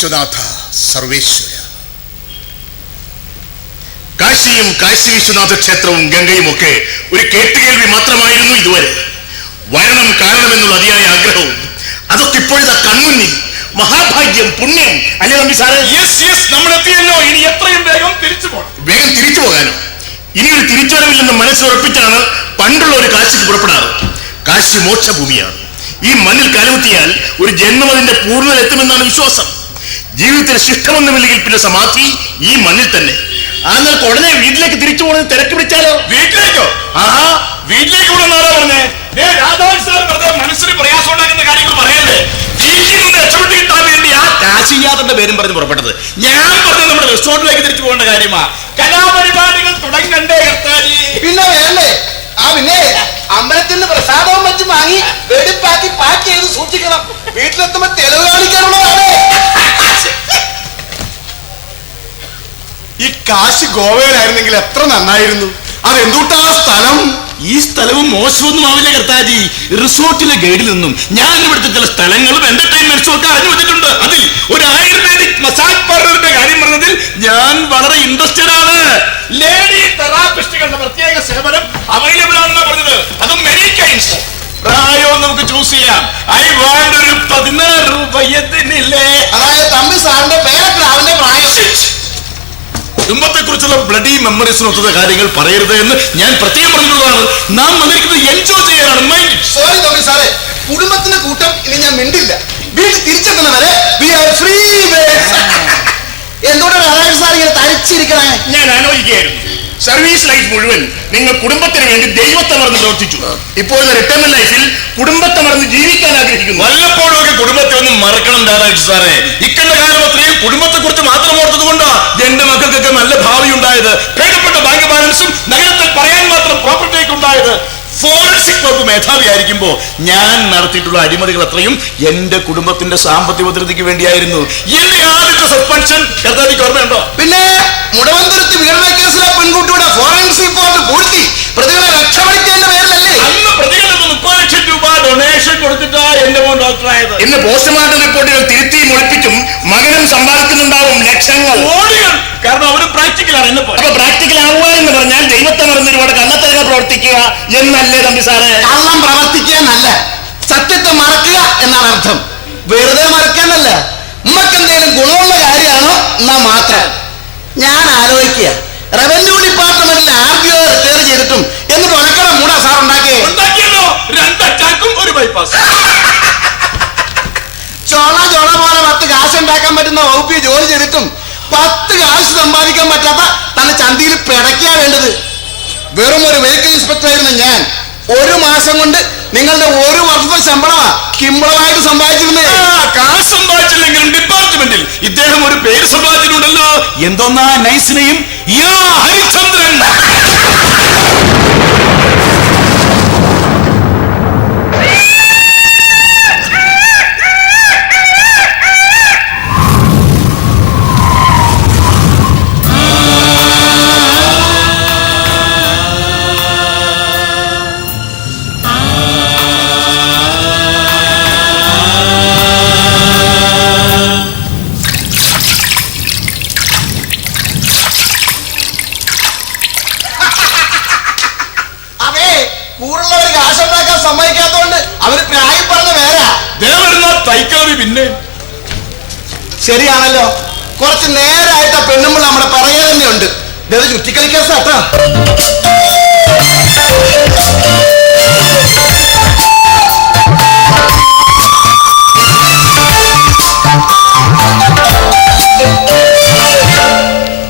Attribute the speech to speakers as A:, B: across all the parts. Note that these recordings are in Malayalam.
A: വിശ്വനാഥ സർവേശ്വര. കാശിയും കാശി വിശ്വനാഥ ക്ഷേത്രവും ഗംഗയും ഒക്കെ ഒരു കേട്ടുകേൾവി മാത്രമായിരുന്നു ഇതുവരെ. വരണം കാരണമെന്നുള്ള അതിയായ ആഗ്രഹവും അതൊക്കെ ഇപ്പോഴത്തെ കൺമുന്നിൽ. മഹാഭാഗ്യം പുണ്യം അല്ലേ നമ്പി സാറേ?
B: യെസ് യെസ് നമ്മൾ എത്തിയല്ലോ ഇനി എത്രയും വേഗം തിരിച്ചു പോകണം
A: വേഗം തിരിച്ചു പോകാനോ? ഇനി ഒരു തിരിച്ചുവരവില്ലെന്ന് മനസ്സുറപ്പിച്ചാണ് പണ്ടുള്ള ഒരു കാശിക്ക് പുറപ്പെടാറ്. കാശി മോക്ഷഭൂമിയാണ്. ഈ മണ്ണിൽ കലമുത്തിയാൽ ഒരു ജന്മം അതിന്റെ പൂർണതയിലെത്തുമെന്നാണ് വിശ്വാസം. ജീവിതത്തിൽ ശിഷ്ടമൊന്നുമില്ലെങ്കിൽ പിന്നെ സമാധി ഈ മണ്ണിൽ തന്നെ. ആ നിലയ്ക്ക് ഉടനെ വീട്ടിലേക്ക് തിരിച്ചു പോകുന്നത് തിരക്ക് പിടിച്ചാലോ?
B: വീട്ടിലേക്കോ?
A: ആഹാ.
B: വീട്ടിലേക്ക് ആരാ പറഞ്ഞേ. മനസ്സിന് പ്രയാസം ഉണ്ടാക്കുന്ന കാര്യങ്ങൾ പറയല്ലേ? രക്ഷപ്പെട്ട് കിട്ടാൻ വേണ്ടി ആ കാശിയാതന്റെ പേരും പറഞ്ഞ് പുറപ്പെട്ടത്. ഞാൻ പറഞ്ഞത് നമ്മുടെ റിസോർട്ടിലേക്ക് തിരിച്ചു പോകേണ്ട കാര്യമാ. കലാപരിപാടികൾ തുടങ്ങണ്ടേ കർത്താജി?
C: പിന്നെ വേണ്ടേ? ആ പിന്നെ അമ്പലത്തിൽ നിന്ന് പ്രസാദവും മറ്റും വാങ്ങി വെടിപ്പാക്കി പാക്ക് ചെയ്ത് സൂക്ഷിക്കണം. വീട്ടിലെത്തുമ്പോ തെളിവ് കാണിക്കാനുള്ളതാണ്.
D: ഈ കാശ് ഗോവയിലായിരുന്നെങ്കിൽ എത്ര നന്നായിരുന്നു. അതെന്തുട്ടാ സ്ഥലം?
B: ഈ സ്ഥലവും മോശമൊന്നും ആവില്ല കർത്താജി. റിസോർട്ടിലെ ഗൈഡിൽ നിന്നും ഞാൻ ഇവിടുത്തെ ചില സ്ഥലങ്ങളും എന്റർടൈൻമെന്റ്സും ഒക്കെ അറിഞ്ഞു വെച്ചിട്ടുണ്ട്. അതിൽ ഒരു ആയുർവേദിക് മസാജ് പാർലറിന്റെ കാര്യം പറഞ്ഞതിൽ ഞാൻ വളരെ ഇൻട്രസ്റ്റഡ് ആണ്. ലേഡി തെറാപ്പിസ്റ്റുകളുടെ പ്രത്യേക സേവനം അവൈലബിൾ ആണെന്നാണ് പറഞ്ഞത്. അതും മെനി കൈൻസ് പ്രായവും നമുക്ക് ചൂസ് ചെയ്യാം. ഐ വാണ്ട് ഒരു പതിനാറ് രൂപ
C: അതായത് തമ്പി സാറിന്റെ പേരക്കിടാവിന്റെ പ്രായം.
B: കുടുംബത്തെ ബ്ലഡി ബ്ലഡി മെമ്മറീസിനൊത്തുന്ന കാര്യങ്ങൾ പറയരുത് എന്ന് ഞാൻ പ്രത്യേകം പറഞ്ഞിട്ടുള്ളതാണ്. നാം വന്നിരിക്കുന്നത് എൻജോയ് ചെയ്യാനാണ്. മൈൻഡ്
C: സോറി തോമി സാറേ കുടുംബത്തിന്റെ കൂട്ടം ഇനി ഞാൻ മിണ്ടില്ല. വീട്ടിൽ തിരിച്ചെത്തുന്നവരെ വി ആർ ഫ്രീ എന്തുകൊണ്ടാണ് സാർ ഇങ്ങനെ തരിച്ചിരിക്കണേ?
A: ഞാൻ ആലോചിക്കുകയായിരുന്നു. സർവീസ് ലൈഫ് മുഴുവൻ നിങ്ങൾ കുടുംബത്തിന് വേണ്ടി ദൈവത്തെ മറന്ന് പ്രവർത്തിച്ചു. ഇപ്പോഴത്തെ റിട്ടയർമെന്റ് ലൈഫിൽ കുടുംബത്തെ മറന്ന് ജീവിക്കാൻ ആഗ്രഹിക്കുന്നു.
B: വല്ലപ്പോഴും ഒക്കെ കുടുംബത്തെ ഒന്നും മറക്കണം രാധാകൃഷ്ണൻ സാറേ. ഇക്കണ്ട കാലം അത്രയും കുടുംബത്തെ കുറിച്ച് മാത്രം ഓർത്തത് കൊണ്ടാ എന്റെ മക്കൾക്കൊക്കെ നല്ല ഭാവി ഉണ്ടായത് ഭേദപ്പെട്ട ബാങ്ക് ബാലൻസും നഗരത്തിൽ പറയാൻ മാത്രം പ്രോപ്പർട്ടിയൊക്കെ ഉണ്ടായത്. ഫോറൻസിക് വകുപ്പ് മേധാവിയായിരിക്കുമ്പോ ഞാൻ നടത്തിയിട്ടുള്ള അഴിമതികൾ അത്രയും എന്റെ കുടുംബത്തിന്റെ സാമ്പത്തിക ഭദ്രതയ്ക്ക് വേണ്ടിയായിരുന്നു. എന്റെ ആദ്യത്തെ സസ്പെൻഷൻ കർത്താവിക്ക് ഓർമ്മയുണ്ടോ?
C: പിന്നെ മുടവന്തുരത്ത്
A: സമ്പാദിക്കുന്നുണ്ടാവും ലക്ഷങ്ങൾ.
B: കാരണം അവർ പ്രാക്ടിക്കലാണ് എന്നെ പോലെ.
A: അപ്പൊ പ്രാക്ടിക്കൽ ആവുക എന്ന് പറഞ്ഞാൽ ദൈവത്തെ മറന്ന് ഒരുപാട് കള്ളത്തരങ്ങൾ പ്രവർത്തിക്കുക എന്നല്ലേ തമ്പി സാറേ?
C: കള്ളം പ്രവർത്തിക്കുക എന്നല്ല സത്യത്തെ മറക്കുക എന്നാണ് അർത്ഥം. വെറുതെ മറക്കാനല്ല. നമുക്ക് എന്തെങ്കിലും ഗുണമുള്ള കാര്യമാണോ? എന്നാ മാത്രം. ഞാൻ ആലോചിക്കുക. റവന്യൂ ഡിപ്പാർട്ട്മെന്റിൽ ആർ ബി ഒ റിട്ടയർ ചെയ്തിട്ടും എന്നിട്ട് ഉണക്കണം മൂടാ സാർ ഉണ്ടാക്കിയേ.
B: ഉണ്ടാക്കിയല്ലോ. രണ്ട് അറ്റാക്കും ഒരു ബൈപ്പാസ്
C: ചോള ചോള പോലെ പത്ത് കാശ് ഉണ്ടാക്കാൻ പറ്റുന്ന വകുപ്പിൽ ജോലി ചെയ്തിട്ടും പത്ത് കാശ് സമ്പാദിക്കാൻ പറ്റാത്ത തന്നെ ചന്തിയിൽ പിടയ്ക്കാ വേണ്ടത്. വെറും ഒരു വെഹിക്കിൾ ഇൻസ്പെക്ടർ ആയിരുന്നു ഞാൻ. ഒരു മാസം കൊണ്ട് നിങ്ങളുടെ ഒരു വർഷത്തെ ശമ്പളമാ കിമ്പളമായിട്ട് സമ്പാദിച്ചിരുന്നേ
B: കാശ് സമ്പാദിച്ചില്ലെങ്കിലും ഡിപ്പാർട്ട്മെന്റിൽ ഇദ്ദേഹം ഒരു പേര് സമ്പാദിച്ചിട്ടുണ്ടല്ലോ. എന്തോന്നാ നൈസിനെയും? ഹരിചന്ദ്രൻ.
C: അതെ കൂടുള്ളവർ കാശ് സമ്മതിക്കാത്തോണ്ട് അവർ പ്രായം പറഞ്ഞ വേറെ.
B: ദേവരുന്ന തൈക്കാവി പിന്നെ.
C: ശരിയാണല്ലോ. കുറച്ച് നേരായിട്ട് ആ പെണ്ണുമ്പോൾ നമ്മുടെ പറയാ തന്നെ ഉണ്ട് ഇതത് ചുറ്റിക്കളിക്കാൻ സാട്ടാ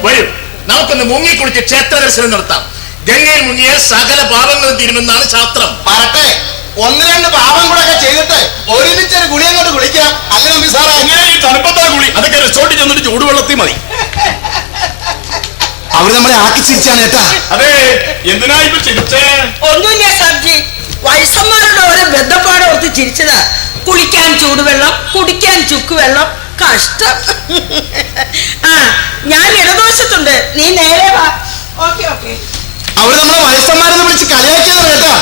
A: വരും. നമുക്കൊന്ന് മുങ്ങിക്കുളിച്ച് ക്ഷേത്ര ദർശനം നടത്താം. ഗംഗയിൽ മുങ്ങിയാൽ സകല പാപങ്ങളും തീരുമെന്നാണ് ശാസ്ത്രം.
C: പറട്ടെ ഒന്ന് രണ്ട് പാപം കൂടെ ഒക്കെ ചെയ്തിട്ട് ഒരുമിച്ചൊരു ഗുളി അങ്ങോട്ട് കുളിക്കാം. അങ്ങനെ നിസാറ സാറേ.
B: എങ്ങനെ ഈ തണുപ്പത്താ ഗുളി? അതൊക്കെ റിസോർട്ടിൽ ചെന്നിട്ട് ചൂടുവെള്ളത്തിൽ മതി.
C: അവർ നമ്മളെ ആക്കി ചിരിച്ചാണ് ഏട്ടാ
B: അതെ എന്തിനാ ഇപ്പൊ ചിരിച്ചേ?
E: ഒന്നുമില്ല സാബ്ജി വയസ്സന്മാരുടെ ഓരോ ബന്ധപ്പാട് ഓർത്ത് ചിരിച്ചതാ. കുളിക്കാൻ ചൂടുവെള്ളം കുടിക്കാൻ ചുക്കുവെള്ളം കഷ്ടം. ആ ഞാൻ ഇടദോഷത്തുണ്ട് നീ നേരെ വാ. Okay okay.
C: അവർ നമ്മളെ വയസ്സന്മാരെന്ന് വിളിച്ച് കളിയാക്കിയതാണ് കേട്ടാ.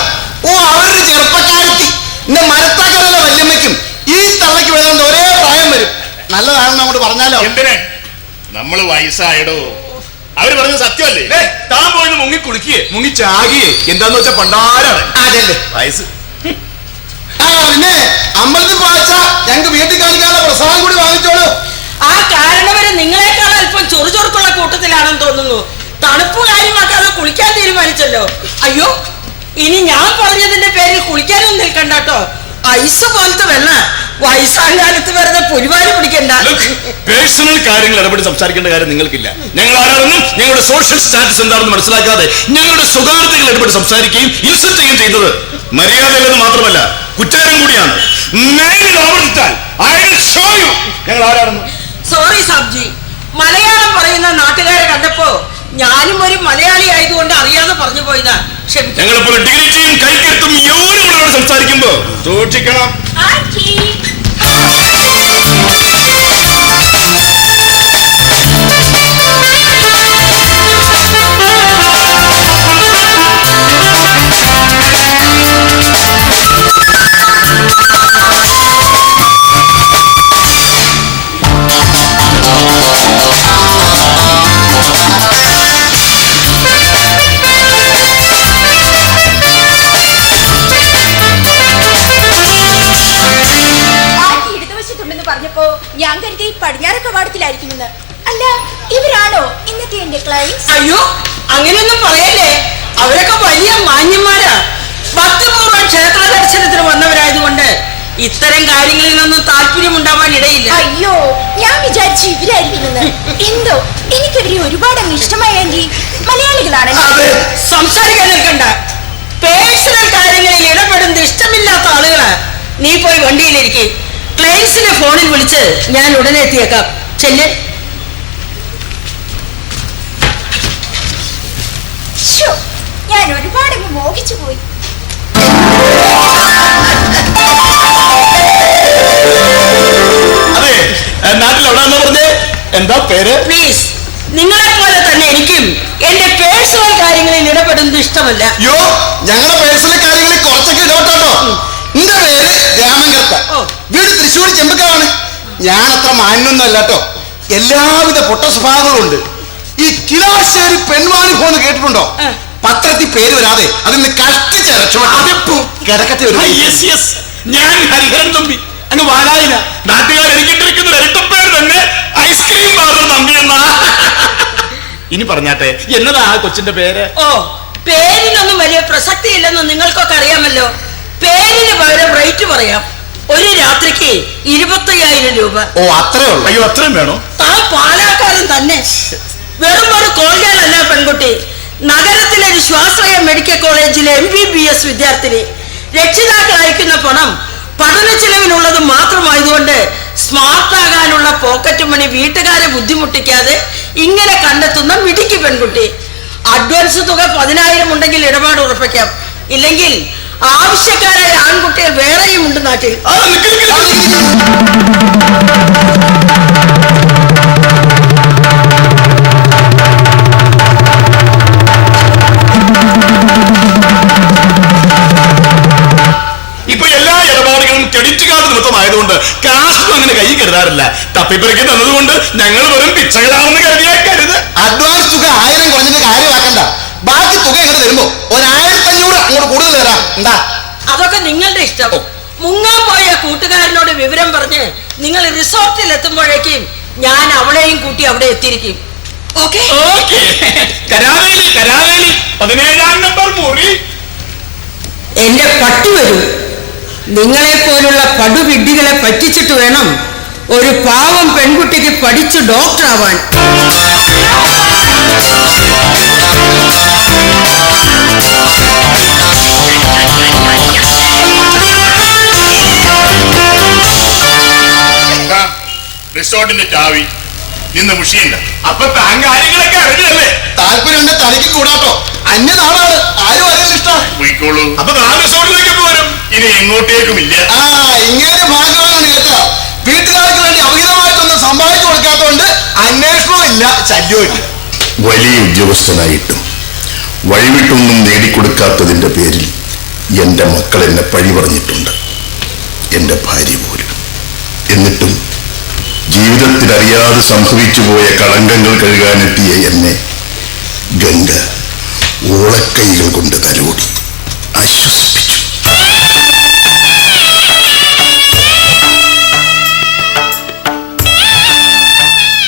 C: ഓ അവരൊരു ചെറുപ്പക്കാരത്തി എന്റെ മരത്താക്കരല്ല വല്യമ്മയ്ക്കും ഈ തള്ളയ്ക്ക് വരുന്നത് ഒരേ പ്രായം വരും. നല്ല നല്ലതാണെന്ന് അങ്ങോട്ട് പറഞ്ഞാലോ?
A: എന്തിനെ? നമ്മൾ വയസ്സായടോ. അവർ പറഞ്ഞത് സത്യമല്ലേ?
B: താൻ പോയി മുങ്ങി കുളിക്കുകയെ മുങ്ങി ചാകിയേ. എന്താന്ന് വെച്ചാ പണ്ടാരാണ്
C: അതല്ലേ.
B: വയസ്സ്.
C: ആ പിന്നെ അമ്പലത്തിൽ വായിച്ച ഞങ്ങൾക്ക് വീട്ടിൽ കാണിക്കാനുള്ള പ്രസാദം കൂടി വാങ്ങിച്ചോളൂ.
E: ആ കാരണവരെ നിങ്ങളെക്കാൾ അല്പം ചൊറുചൊറുക്കുള്ള കൂട്ടത്തിലാണെന്ന് തോന്നുന്നു. തണുപ്പ് കാര്യമാക്കാതെ കുളിക്കാൻ തീരുമാനിച്ചല്ലോ. അയ്യോ ഇനി ഞാൻ പറഞ്ഞതിന്റെ പേരിൽ കുളിക്കാനൊന്നും നിൽക്കണ്ട കേട്ടോ. ഐസ് പോലത്തെ വെള്ള. വയസ്സാകാലത്ത് വരുന്ന വെറുതെ പുലിവാരി പിടിക്കണ്ട
B: പേഴ്സണൽ കാര്യങ്ങൾ ഇടപെട്ട് സംസാരിക്കേണ്ട കാര്യം നിങ്ങൾക്കില്ല. ഞങ്ങൾ ആരാണെന്നും ഞങ്ങളുടെ സോഷ്യൽ സ്റ്റാറ്റസ് എന്താണെന്ന് മനസ്സിലാക്കാതെ ഞങ്ങളുടെ സ്വകാര്യതകൾ ഇടപെട്ട് സംസാരിക്കുകയും ഇൻസൾട്ട് ചെയ്യുകയും ചെയ്തത് മര്യാദയില്ലെന്ന് മാത്രമല്ല കുറ്റകരം കൂടിയാണ്. ഞങ്ങൾ ആരാണെന്ന്.
E: സോറി സാബ്ജി. മലയാളം പറയുന്ന നാട്ടുകാരെ കണ്ടപ്പോ ഞാനും ഒരു മലയാളി ആയതുകൊണ്ട് അറിയാതെ പറഞ്ഞു പോയതാ ക്ഷമിക്കണം.
B: ഞങ്ങളിപ്പോൾ ഡിഗ്നിറ്റിയും കൈക്കെത്തും യൗവനങ്ങളോട് സംസാരിക്കുമ്പോ സൂക്ഷിക്കണം.
F: പടിഞ്ഞാറ് അല്ല ഇവരാണോ ഇന്നത്തെ എന്റെ ക്ലയൻസ്
E: അയ്യോ അങ്ങനെയൊന്നും പറയല്ലേ. അവരൊക്കെ വലിയ മാന്യന്മാരാ. ഭക്തപൂർവം ക്ഷേത്ര ദർശനത്തിന് വന്നവരായതുകൊണ്ട് ഇത്തരം കാര്യങ്ങളിൽ നിന്നും താല്പര്യം ഉണ്ടാവാൻ ഇടയില്ല.
F: അയ്യോ ഞാൻ വിചാരിച്ചു ഇവരായിരിക്കുമെന്ന് എന്തോ എനിക്കിവരെ ഒരുപാട് അങ്ങ് ഇഷ്ടമായി ആന്റി. മലയാളികളാണല്ലേ
E: സംസാരിക്കാൻ നിൽക്കണ്ട. പേഴ്സണൽ കാര്യങ്ങളിൽ ഇടപെടുന്നത് ഇഷ്ടമില്ലാത്ത ആളുകളാ. നീ പോയി വണ്ടിയിലിരിക്കെ. ക്ലയൻസിനെ ഫോണിൽ വിളിച്ച് ഞാൻ ഉടനെ എത്തിയേക്കാം. ചെല്ല്.
F: ഞാൻ ഒരുപാട് മോഹിച്ചു പോയി.
B: അതെ പറഞ്ഞേ? എന്താ പേര്?
E: പ്ലീസ് നിങ്ങളെ പോലെ തന്നെ എനിക്കും എന്റെ പേഴ്സണൽ കാര്യങ്ങളിൽ ഇടപെടുന്നത് ഇഷ്ടമല്ല.
C: യോ ഞങ്ങളുടെ പേഴ്സണൽ കാര്യങ്ങളിൽ കുറച്ചൊക്കെ ഇടപെട്ടോ എന്റെ പേര് രാമൻകർത്ത
E: ഓ.
C: വീട് തൃശ്ശൂർ ചെമ്പക്കാണ് ഞാൻ അത്ര മാന്യൊന്നും അല്ല കേട്ടോ എല്ലാവിധ പൊട്ട സ്വഭാവങ്ങളും ഉണ്ട് ഈ കിലാശ്ശേരി പെൺവാണിഭം എന്ന് കേട്ടിട്ടുണ്ടോ. പത്രത്തിൽ പേര് വരാതെ അതിൽ കഷ്ടിച്ച് കിടക്കത്തെ ഒരു
B: ഞാൻ ഹരിഹരൻ തമ്പി. അങ്ങ് വാലായില്ല. നാട്ടുകാർ എനിക്കിട്ടിരിക്കുന്ന ഇരട്ടപ്പേര് തന്നെ ഐസ്ക്രീം പാർലർ തമ്പി എന്നാ. ഇനി പറഞ്ഞാട്ടെ എന്നതാ ആ കൊച്ചിന്റെ പേര്?
E: ഓ പേരിനൊന്നും വലിയ പ്രസക്തി ഇല്ലെന്ന് നിങ്ങൾക്കൊക്കെ അറിയാമല്ലോ. പേരിന് പകരം റേറ്റ് പറയാം. ഒരു രാത്രിക്ക് ഇരുപത്തയ്യായിരം രൂപ.
C: ഓ അത്രേ ഉള്ളു.
B: അയ്യോ അത്രയും വേണോ?
E: താൻ പാലാക്കാരൻ തന്നെ. വെറും ഒരു കോൾജാലല്ല പെൺകുട്ടി. നഗരത്തിലെ ഒരു സ്വാശ്രയ മെഡിക്കൽ കോളേജിലെ എം ബി ബി എസ് വിദ്യാർത്ഥിനി. രക്ഷിതാക്കൾ അയക്കുന്ന പണം പഠന ചെലവിനുള്ളത് മാത്രമായതുകൊണ്ട് സ്മാർട്ട് ആകാനുള്ള പോക്കറ്റ് മണി വീട്ടുകാരെ ബുദ്ധിമുട്ടിക്കാതെ ഇങ്ങനെ കണ്ടെത്തുന്ന മിടുക്കി പെൺകുട്ടി. അഡ്വാൻസ് തുക പതിനായിരം ഉണ്ടെങ്കിൽ ഇടപാട് ഉറപ്പിക്കാം. ഇല്ലെങ്കിൽ ആവശ്യക്കാരായ ആൺകുട്ടികൾ നാട്ടിൽ.
B: ഇപ്പൊ എല്ലാ ഇടപാടുകളും ക്രെഡിറ്റ് കാർഡ് നിമിത്തമായതുകൊണ്ട് കാശൊന്നും അങ്ങനെ കൈ കരുതാറില്ല. തപ്പിപ്പറിക്ക് തന്നതുകൊണ്ട് ഞങ്ങൾ വെറും പിച്ചകളാണെന്ന് കരുതിയാക്കരുത്
C: അഡ്വാൻസ് തുക ആയിരം കുറഞ്ഞിട്ട് കാര്യമാക്കണ്ട. ബാക്കി തുക ഇങ്ങോട്ട് തരുമ്പോ ഒരായിരത്തി അഞ്ഞൂറ് അങ്ങോട്ട് കൂടുതൽ തരാം. എന്താ?
E: അതൊക്കെ നിങ്ങളുടെ ഇഷ്ടം. മുങ്ങാൻ പോയ കൂട്ടുകാരനോട് വിവരം പറഞ്ഞ് നിങ്ങൾ റിസോർട്ടിൽ എത്തുമ്പോഴേക്കും ഞാൻ അവളെയും കൂട്ടി അവിടെ എത്തിയിരിക്കും. ഓക്കെ?
B: ഓക്കെ. കരാവേലി കരാവേലി. പതിനേഴാം നമ്പർ മുറി.
E: എന്റെ പട്ടി വരൂ. നിങ്ങളെ പോലുള്ള പടുവിഡ്ഢികളെ പറ്റിച്ചിട്ട് വേണം ഒരു പാവം പെൺകുട്ടിക്ക് പഠിച്ചു ഡോക്ടർ
A: റിസോർട്ടിന്റെ ചാവി നിന്ന് മുഷിയില്ല
B: അപ്പൊ താൻ കാര്യങ്ങളൊക്കെ അറിഞ്ഞല്ലേ
C: താല്പര്യം തലയ്ക്ക് കൂടാട്ടോ. അന്യ നാളാണ് ആരും അറിയാൻ ഇഷ്ടം.
A: പോയിക്കോളൂ.
B: അപ്പൊ താൻ റിസോർട്ടിലേക്ക് പോരും
A: ഇനി എങ്ങോട്ടേക്കുമില്ല
C: ആ ഇങ്ങനെ ഭാഗ്യമാണ് കേട്ടോ. വീട്ടുകാർക്ക് വേണ്ടി അവിഹിതമായിട്ടൊന്നും സമ്പാദിച്ചു കൊടുക്കാത്തോണ്ട് അന്വേഷണവും ഇല്ല ശല്യവും ഇല്ല.
G: വലിയ ഉദ്യോഗസ്ഥനായിട്ടും വഴിവിട്ടൊന്നും നേടിക്കൊടുക്കാത്തതിന്റെ പേരിൽ എന്റെ മക്കൾ എന്നെ പഴി പറഞ്ഞിട്ടുണ്ട്. എന്റെ ഭാര്യ പോലും. എന്നിട്ടും ജീവിതത്തിൽ അറിയാതെ സംഭവിച്ചു പോയ കളങ്കങ്ങൾ കഴുകാനെത്തിയ എന്നെ ഗംഗ ഓളക്കൈകൾ കൊണ്ട് തലോടി. ആശ്വസിപ്പിച്ചു.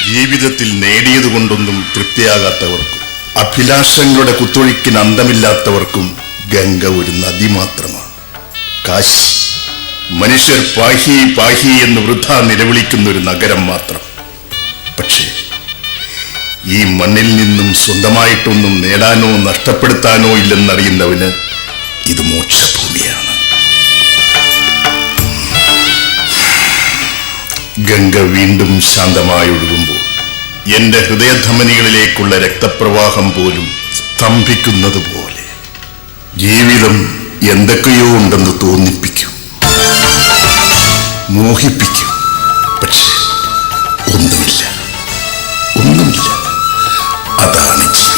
G: ജീവിതത്തിൽ നേടിയത് കൊണ്ടൊന്നും തൃപ്തിയാകാത്തവർക്കും അഭിലാഷങ്ങളുടെ കുത്തൊഴുക്കിന് അന്തമില്ലാത്തവർക്കും ഗംഗ ഒരു നദി മാത്രമാണ്. കാശി. മനുഷ്യർ പാഹി പാഹി എന്ന് വൃദ്ധ നിലവിളിക്കുന്ന ഒരു നഗരം മാത്രം. പക്ഷേ ഈ മണ്ണിൽ നിന്നും സ്വന്തമായിട്ടൊന്നും നേടാനോ നഷ്ടപ്പെടുത്താനോ ഇല്ലെന്നറിയുന്നവന് ഇത് മോക്ഷഭൂമിയാണ്. ഗംഗ വീണ്ടും ശാന്തമായി ഒഴുകുമ്പോൾ എന്റെ ഹൃദയധമനികളിലേക്കുള്ള രക്തപ്രവാഹം പോലും സ്തംഭിക്കുന്നത് പോലെ ജീവിതം എന്തൊക്കെയോ ഉണ്ടെന്ന് തോന്നിപ്പിക്കും. മോഹിപ്പിക്കും. പക്ഷെ ഒന്നുമില്ല. ഒന്നുമില്ല. അതാണ്